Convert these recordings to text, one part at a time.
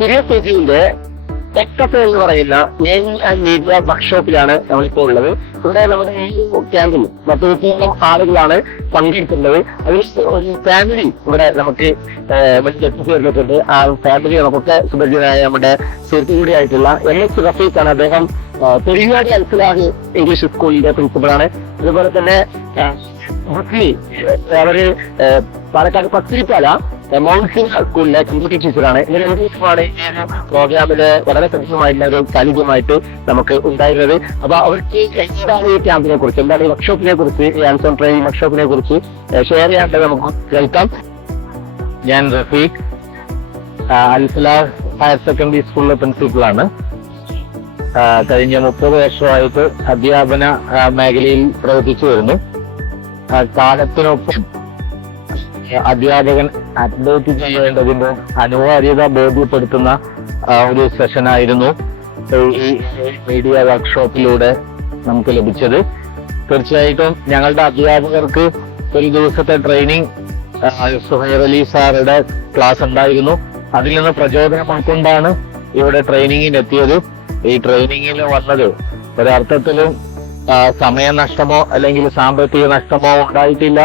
പേജിന്റെ ടെക്കത്ത് എന്ന് പറയുന്ന മെയിൻ ആൻഡ് മീഡിയ വർക്ക്ഷോപ്പിലാണ് നമ്മളിപ്പോൾ ഉള്ളത്. ഇവിടെ നമ്മുടെ ഈ ക്യാമ്പിൽ പത്തുനൂറ്റോളം ആളുകളാണ് പങ്കെടുക്കുന്നത്. അതിൽ ഒരു ഫാമിലി ഇവിടെ നമുക്ക് വരുന്നിട്ടുണ്ട് ആ ഫാമിലി നമുക്ക് സുപരിചിതനായ നമ്മുടെ സുഹൃത്തു കൂടിയായിട്ടുള്ള എൻ എസ് റഫീഖാണ് അദ്ദേഹം പെരുവാടി അൽസലാഹ് ഇംഗ്ലീഷ് സ്കൂളിന്റെ പ്രിൻസിപ്പളാണ് അതുപോലെ തന്നെ അവർ പാലക്കാട് പത്തിരിപ്പാല മൗൺസിൻ സ്കൂളിലെ കമ്പ്യൂട്ടർ ടീച്ചറാണ് ഇങ്ങനെ രണ്ടുമാണ് ഈ ഒരു പ്രോഗ്രാമിൽ വളരെ സജീവമായിട്ടുള്ള ഒരു സാന്നിധ്യമായിട്ട് നമുക്ക് ഉണ്ടായിരുന്നത്. അപ്പൊ അവർക്ക് എന്താണ് ഈ ക്യാമ്പിനെ കുറിച്ച് എന്താണ് ഈ വർക്ക്ഷോപ്പിനെ കുറിച്ച് ഈ ആൻസോൺ ട്രെയിനിങ് വർക്ക്ഷോപ്പിനെ കുറിച്ച് ഷെയർ ചെയ്യാണ്ട് നമുക്ക് കേൾക്കാം. ഞാൻ റഫീഖ് അൽഫല ഹയർ സെക്കൻഡറി സ്കൂളിലെ പ്രിൻസിപ്പളാണ്. കഴിഞ്ഞ മുപ്പത് വർഷമായിട്ട് അധ്യാപന മേഖലയിൽ പ്രവർത്തിച്ചു വരുന്നു. കാലത്തിനൊപ്പം അധ്യാപകൻ അപ്ഡേറ്റ് ചെയ്യേണ്ടതിന്റെ അനിവാര്യത ബോധ്യപ്പെടുത്തുന്ന ഒരു സെഷനായിരുന്നു ഈ മീഡിയ വർക്ക്ഷോപ്പിലൂടെ നമുക്ക് ലഭിച്ചത്. തീർച്ചയായിട്ടും ഞങ്ങളുടെ അധ്യാപകർക്ക് ഒരു ദിവസത്തെ ട്രെയിനിങ് സുഹൈർ അലി സാറുടെ ക്ലാസ് ഉണ്ടായിരുന്നു. അതിൽ നിന്ന് പ്രചോദനം ഉൾക്കൊണ്ടാണ് ഇവിടെ ട്രെയിനിങ്ങിന് എത്തിയത് ഈ ട്രെയിനിങ്ങിൽ വന്നത്. ഒരർത്ഥത്തിലും സമയ സമയനഷ്ടമോ അല്ലെങ്കിൽ സാമ്പത്തിക നഷ്ടമോ ഉണ്ടായിട്ടില്ല.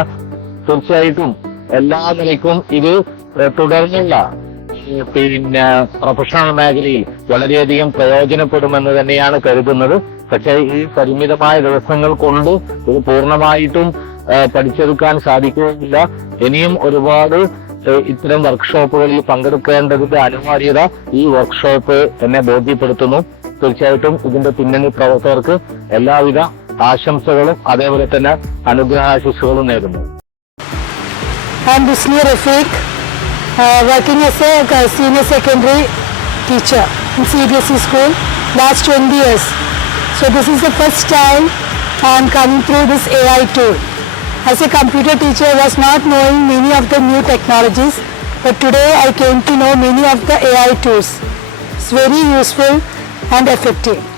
തീർച്ചയായിട്ടും എല്ലാ നിലയ്ക്കും ഇത് തുടർന്നുള്ള പിന്നെ പ്രൊഫഷണൽ മേഖലയിൽ വളരെയധികം പ്രയോജനപ്പെടുമെന്ന് തന്നെയാണ് കരുതുന്നത്. പക്ഷേ ഈ പരിമിതമായ ദിവസങ്ങൾ കൊണ്ട് ഇത് പൂർണമായിട്ടും പഠിച്ചെടുക്കാൻ സാധിക്കുകയില്ല. ഇനിയും ഒരുപാട് ഇത്തരം വർക്ക്ഷോപ്പുകളിൽ പങ്കെടുക്കേണ്ടതിന്റെ അനിവാര്യത ഈ വർക്ക്ഷോപ്പ് എന്നെ ബോധ്യപ്പെടുത്തുന്നു. തീർച്ചയായിട്ടും ഇതിന്റെ പിന്നണി പ്രവർത്തകർക്ക് എല്ലാവിധ ആശംസകളും അതേപോലെ തന്നെ അനുഗ്രഹാശിസുകളും നേരുന്നു. I'm Rusli Rafiq, uh, working as a senior secondary teacher in CBSE school last 20 years. So this is the first time I'm coming through this AI tool. As a computer teacher, I was not knowing many of the new technologies, but today I came to know many of the AI tools. It's very useful and effective.